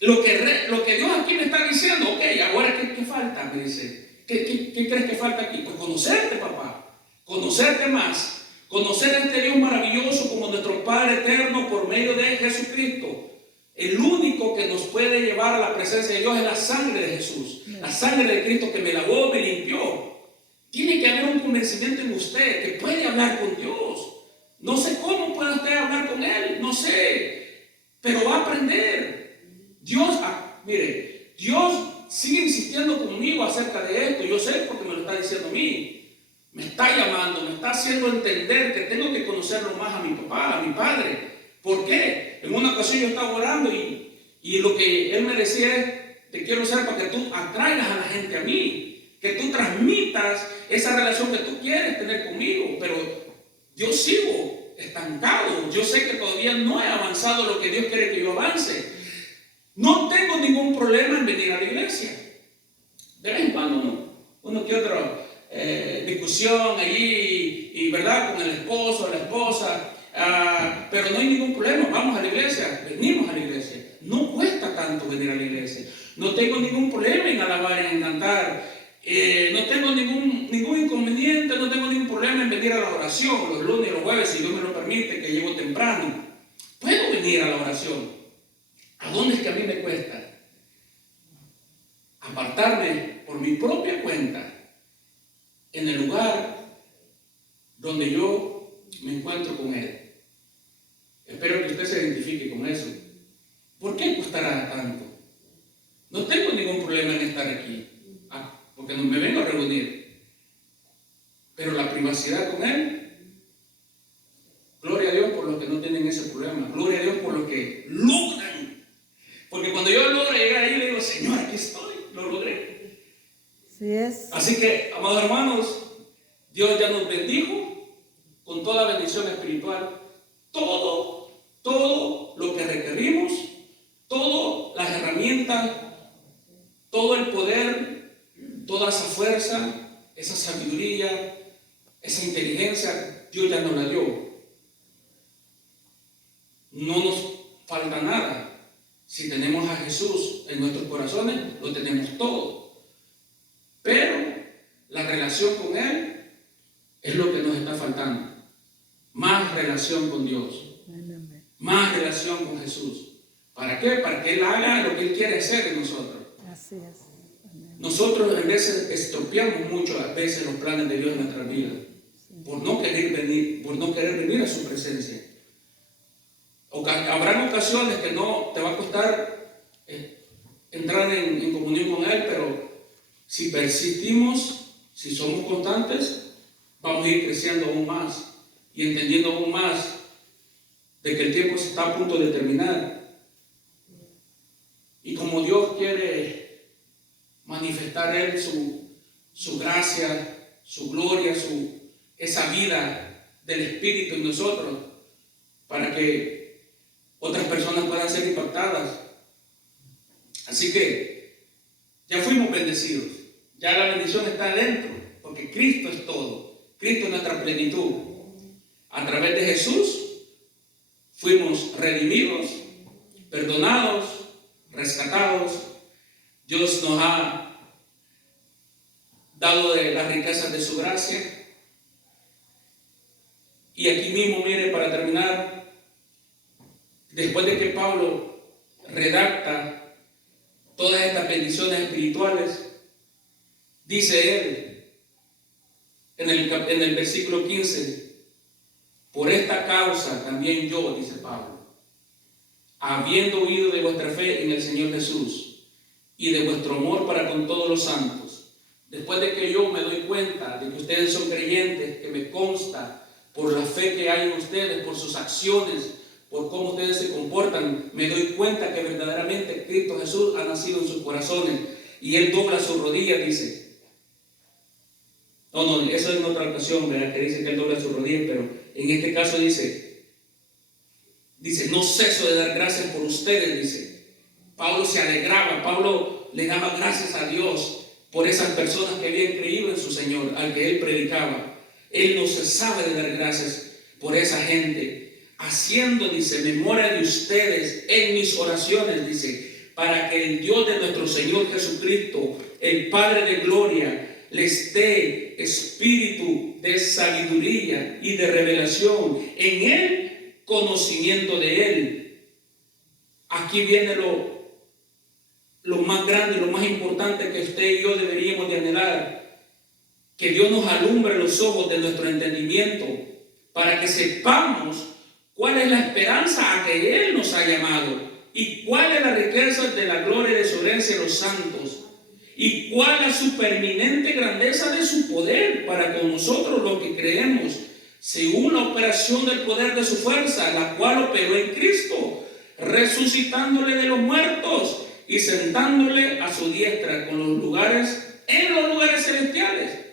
lo que Dios aquí me está diciendo, ok, ahora ¿qué falta? Me dice, ¿qué crees que falta aquí? Pues conocerte, papá, conocerte más, conocer a este Dios maravilloso como nuestro Padre eterno por medio de Jesucristo. El único que nos puede llevar a la presencia de Dios es la sangre de Jesús, la sangre de Cristo que me lavó, me limpió. Tiene que haber un convencimiento en usted que puede hablar con Dios. No sé cómo puede usted hablar con Él, no sé, pero va a aprender. Mire, Dios sigue insistiendo conmigo acerca de esto. Yo sé porque me lo está diciendo a mí. Me está llamando, me está haciendo entender que tengo que conocerlo más a mi papá, a mi padre. ¿Por qué? En una ocasión yo estaba orando y lo que él me decía es, te quiero hacer para que tú atraigas a la gente a mí, que tú transmitas esa relación que tú quieres tener conmigo. Pero yo sigo estancado. Yo sé que todavía no he avanzado lo que Dios quiere que yo avance. No tengo ningún problema en venir a la iglesia. De vez en cuando uno que otra discusión allí, y verdad, con el esposo o la esposa, pero no hay ningún problema. Vamos a la iglesia, venimos a la iglesia. No cuesta tanto venir a la iglesia. No tengo ningún problema en alabar, en cantar. No tengo ningún inconveniente, no tengo ningún problema en venir a la oración los lunes y los jueves, si Dios me lo permite, que llego temprano. Puedo venir a la oración. ¿A dónde es que a mí me cuesta? Apartarme por mi propia cuenta en el lugar donde yo me encuentro con Él. Espero que usted se identifique con eso. ¿Por qué costará tanto? No tengo ningún problema en estar aquí, porque no me vengo a reunir. Pero la privacidad con Él, gloria a Dios por los que no tienen ese problema. Gloria a Dios por los que logran. Porque cuando yo logro llegar ahí, le digo, Señor, aquí estoy, lo logré. Así es. Así que, amados hermanos, Dios ya nos bendijo con toda bendición espiritual. Todo lo que requerimos, todas las herramientas, todo el poder, toda esa fuerza, esa sabiduría, esa inteligencia, Dios ya nos la dio. No nos falta nada. Si tenemos a Jesús en nuestros corazones, lo tenemos todo. Pero la relación con Él es lo que nos está faltando. más relación con Dios, Amén. más relación con Jesús. ¿Para qué? Para que Él haga lo que Él quiere hacer en nosotros. Así es. Amén. Nosotros a veces estropeamos mucho a veces los planes de Dios en nuestra vida por no querer venir a su presencia. Habrán ocasiones que no te va a costar entrar en comunión con Él, pero si persistimos, si somos constantes, vamos a ir creciendo aún más y entendiendo aún más de que el tiempo se está a punto de terminar. Y como Dios quiere manifestar Él su gracia, su gloria, esa vida del Espíritu en nosotros, para que otras personas puedan ser impactadas. Así que ya fuimos bendecidos, ya la bendición está adentro, porque Cristo es todo, Cristo es nuestra plenitud. A través de Jesús fuimos redimidos, perdonados, rescatados. Dios nos ha dado de las riquezas de su gracia. Y aquí mismo, mire, para terminar, después de que Pablo redacta todas estas bendiciones espirituales, dice él en el versículo 15: por esta causa también yo, dice Pablo, habiendo oído de vuestra fe en el Señor Jesús y de vuestro amor para con todos los santos, después de que yo me doy cuenta de que ustedes son creyentes, que me consta por la fe que hay en ustedes, por sus acciones, por cómo ustedes se comportan, me doy cuenta que verdaderamente Cristo Jesús ha nacido en sus corazones, y Él dobla sus rodillas, dice. No, eso es en otra ocasión, ¿verdad? Que dice que Él dobla sus rodillas, pero en este caso dice, no ceso de dar gracias por ustedes, dice. Pablo se alegraba, Pablo le daba gracias a Dios por esas personas que habían creído en su Señor, al que Él predicaba. Él no cesaba de dar gracias por esa gente, haciendo, dice, memoria de ustedes en mis oraciones, dice, para que el Dios de nuestro Señor Jesucristo, el Padre de gloria, les dé espíritu de sabiduría y de revelación en el conocimiento de Él. Aquí viene lo más grande, lo más importante que usted y yo deberíamos de anhelar: que Dios nos alumbre los ojos de nuestro entendimiento, para que sepamos cuál es la esperanza a que Él nos ha llamado, y cuál es la riqueza de la gloria de su herencia en los santos, y cuál es la supereminente grandeza de su poder para con nosotros los que creemos, según la operación del poder de su fuerza, la cual operó en Cristo, resucitándole de los muertos y sentándole a su diestra en los lugares celestiales.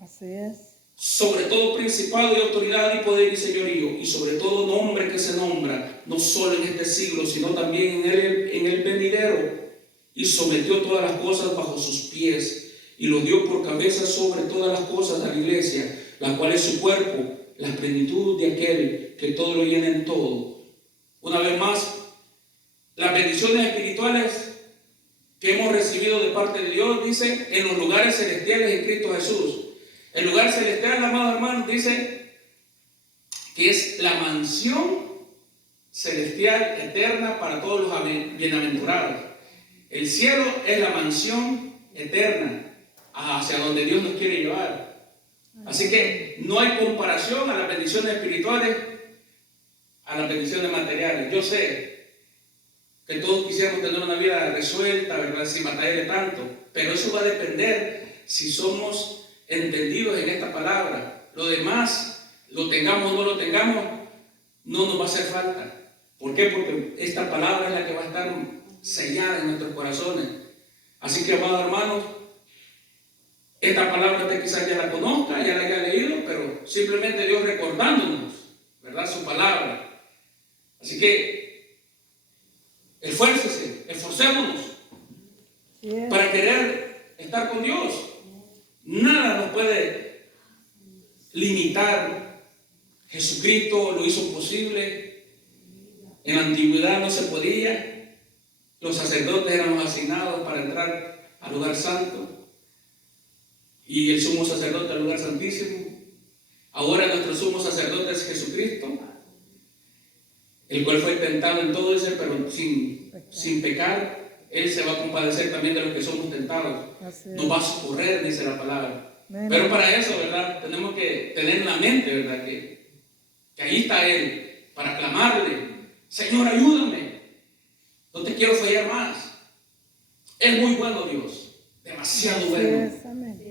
Así es. Sobre todo principado y autoridad y poder y señorío, y sobre todo nombre que se nombra, no solo en este siglo, sino también en el venidero. Y sometió todas las cosas bajo sus pies, y lo dio por cabeza sobre todas las cosas a la iglesia, la cual es su cuerpo, la plenitud de aquel que todo lo llena en todo. Una vez más, las bendiciones espirituales que hemos recibido de parte de Dios, dice, en los lugares celestiales en Cristo Jesús. El lugar celestial, amado hermano, dice que es la mansión celestial eterna para todos los bienaventurados. El cielo es la mansión eterna hacia donde Dios nos quiere llevar. Así que no hay comparación a las bendiciones espirituales a las bendiciones materiales. Yo sé que todos quisiéramos tener una vida resuelta, ¿verdad?, sin batallar tanto, pero eso va a depender si somos entendidos en esta palabra. Lo demás, lo tengamos o no lo tengamos, no nos va a hacer falta. ¿Por qué? Porque esta palabra es la que va a estar sellada en nuestros corazones. Así que, amados hermanos, esta palabra usted quizás ya la conozca, ya la haya leído, pero simplemente Dios recordándonos, ¿verdad?, su palabra. Así que esforcémonos para querer estar con Dios. Nada nos puede limitar. Jesucristo lo hizo posible. En la antigüedad no se podía. Los sacerdotes eran los asignados para entrar al lugar santo, y el sumo sacerdote al lugar santísimo. Ahora nuestro sumo sacerdote es Jesucristo, el cual fue tentado en todo ese, pero sin pecar. Él se va a compadecer también de los que somos tentados. Nos va a socorrer, dice la palabra. Amén. Pero para eso, ¿verdad? Tenemos que tener en la mente, ¿verdad? Que ahí está Él, para clamarle: Señor, ayúdame. No te quiero fallar más. Es muy bueno Dios, demasiado bueno.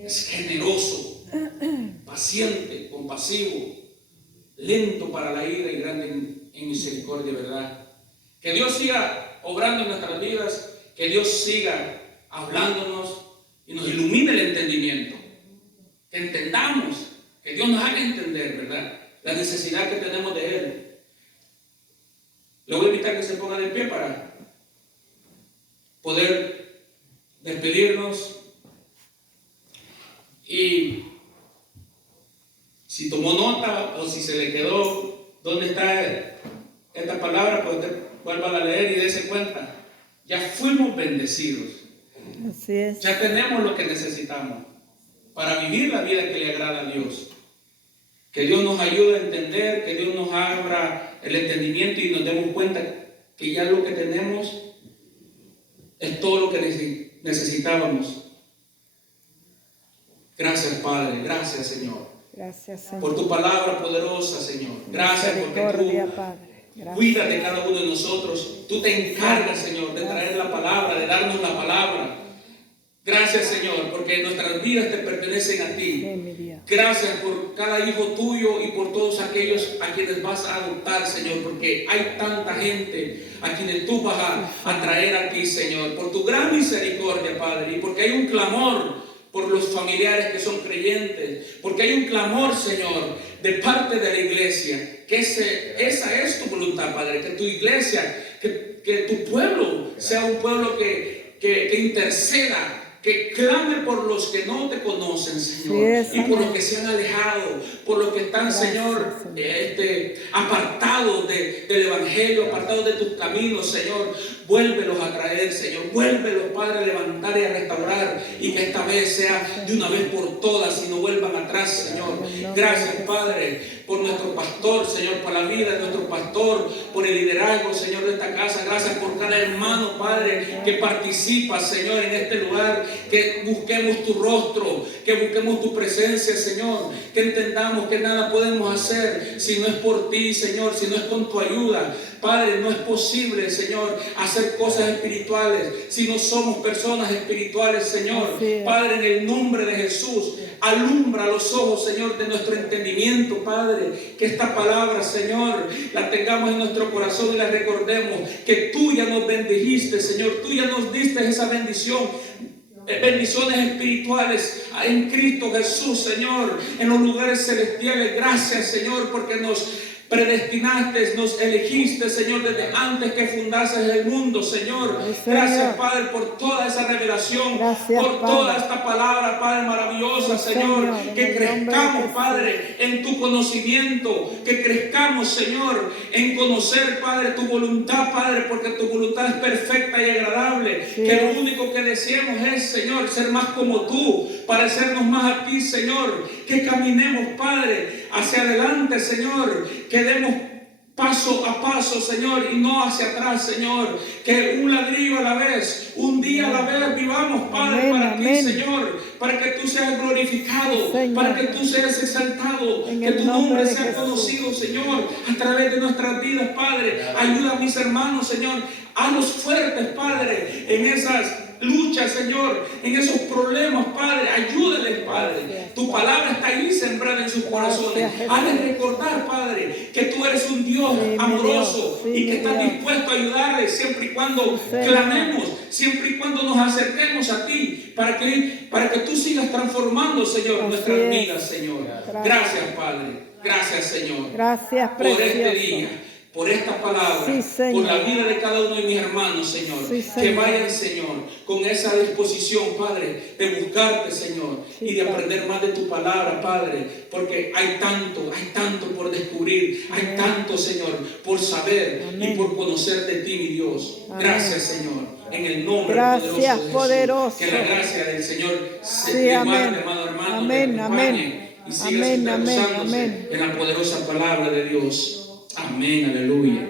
Es generoso, paciente, compasivo, lento para la ira y grande en misericordia, ¿verdad? Que Dios siga obrando en nuestras vidas, que Dios siga hablándonos y nos ilumine el entendimiento. Que entendamos, que Dios nos haga entender, ¿verdad?, la necesidad que tenemos de Él. Le voy a invitar que se ponga de pie para poder despedirnos. Y si tomó nota o si se le quedó dónde está esta palabra, pues usted vuelva a leer y dése cuenta. Ya fuimos bendecidos. Así es. Ya tenemos lo que necesitamos para vivir la vida que le agrada a Dios. Que Dios nos ayude a entender, que Dios nos abra el entendimiento y nos demos cuenta que ya lo que tenemos es todo lo que necesitábamos. Gracias, Padre. Gracias, Señor. Gracias, Señor. Por tu palabra poderosa, Señor. Gracias porque Misericordia, tú Padre. Gracias. cuidas de cada uno de nosotros. Tú te encargas, Señor, de traer la palabra, de darnos la palabra. Gracias, Señor, porque nuestras vidas te pertenecen a ti. Sí, mi Dios. Gracias por cada hijo tuyo y por todos aquellos a quienes vas a adoptar, Señor, porque hay tanta gente a quienes tú vas a traer a ti, Señor, por tu gran misericordia, Padre, y porque hay un clamor por los familiares que son creyentes, porque hay un clamor, Señor, de parte de la iglesia, que esa es tu voluntad, Padre, que tu iglesia, que tu pueblo sea un pueblo que interceda, que clame por los que no te conocen, Señor, y por los que se han alejado, por los que están, Señor, apartados del Evangelio, apartados de tus caminos, Señor. Vuélvelos a traer, Señor. Vuélvelos, Padre, a levantar y a restaurar, y que esta vez sea de una vez por todas y no vuelvan atrás, Señor. Gracias, Padre, por nuestro pastor, Señor, por la vida de nuestro pastor, por el liderazgo, Señor, de esta casa. Gracias por cada hermano, Padre, que participa, Señor, en este lugar. Que busquemos tu rostro, que busquemos tu presencia, Señor. Que entendamos que nada podemos hacer si no es por ti, Señor, si no es con tu ayuda. Padre, no es posible, Señor, hacer cosas espirituales si no somos personas espirituales, Señor. Padre, en el nombre de Jesús, alumbra los ojos, Señor, de nuestro entendimiento, Padre. Que esta palabra, Señor, la tengamos en nuestro corazón y la recordemos. Que tú ya nos bendijiste, Señor. Tú ya nos diste esa bendición. Bendiciones espirituales en Cristo Jesús, Señor, en los lugares celestiales. Gracias, Señor, porque nos predestinaste, nos elegiste, Señor, desde antes que fundases el mundo, Señor. Gracias, Padre, por toda esa revelación, por toda esta palabra, Padre, maravillosa, Señor. Que crezcamos, Padre, en tu conocimiento, que crezcamos, Señor, en conocer, Padre, tu voluntad, Padre, porque tu voluntad es perfecta y agradable. Que lo único que deseamos es, Señor, ser más como tú, parecernos más a ti, Señor. Que caminemos, Padre, hacia adelante, Señor. Que demos paso a paso, Señor, y no hacia atrás, Señor. Que un ladrillo a la vez, un día a la vez vivamos, Padre, para ti, Señor. Para que tú seas glorificado, para que tú seas exaltado, que tu nombre sea conocido, Señor, a través de nuestras vidas, Padre. Ayuda a mis hermanos, Señor. Hazlos fuertes, Padre, en esas lucha, Señor, en esos problemas, Padre. Ayúdales, Padre. Tu palabra está ahí sembrada en sus corazones. Hazles recordar, Padre, que tú eres un Dios amoroso y que estás dispuesto a ayudarles siempre y cuando clamemos, siempre y cuando nos acerquemos a ti, para que tú sigas transformando, Señor, nuestras vidas, Señor. Gracias, Padre. Gracias, Señor. Gracias, por este día, por esta palabra, por la vida de cada uno de mis hermanos, Señor. Que vayan, Señor, con esa disposición, Padre, de buscarte, Señor, y de aprender más de tu palabra, Padre, porque hay tanto por descubrir, hay tanto, Señor, por saber y por conocer de ti, mi Dios. Gracias, Señor, en el nombre poderoso de Jesús. Que la gracia del Señor se guarde, amado hermano, te acompañe y siga Amén, amén, usándose amén. en la poderosa palabra de Dios. Amén, aleluya.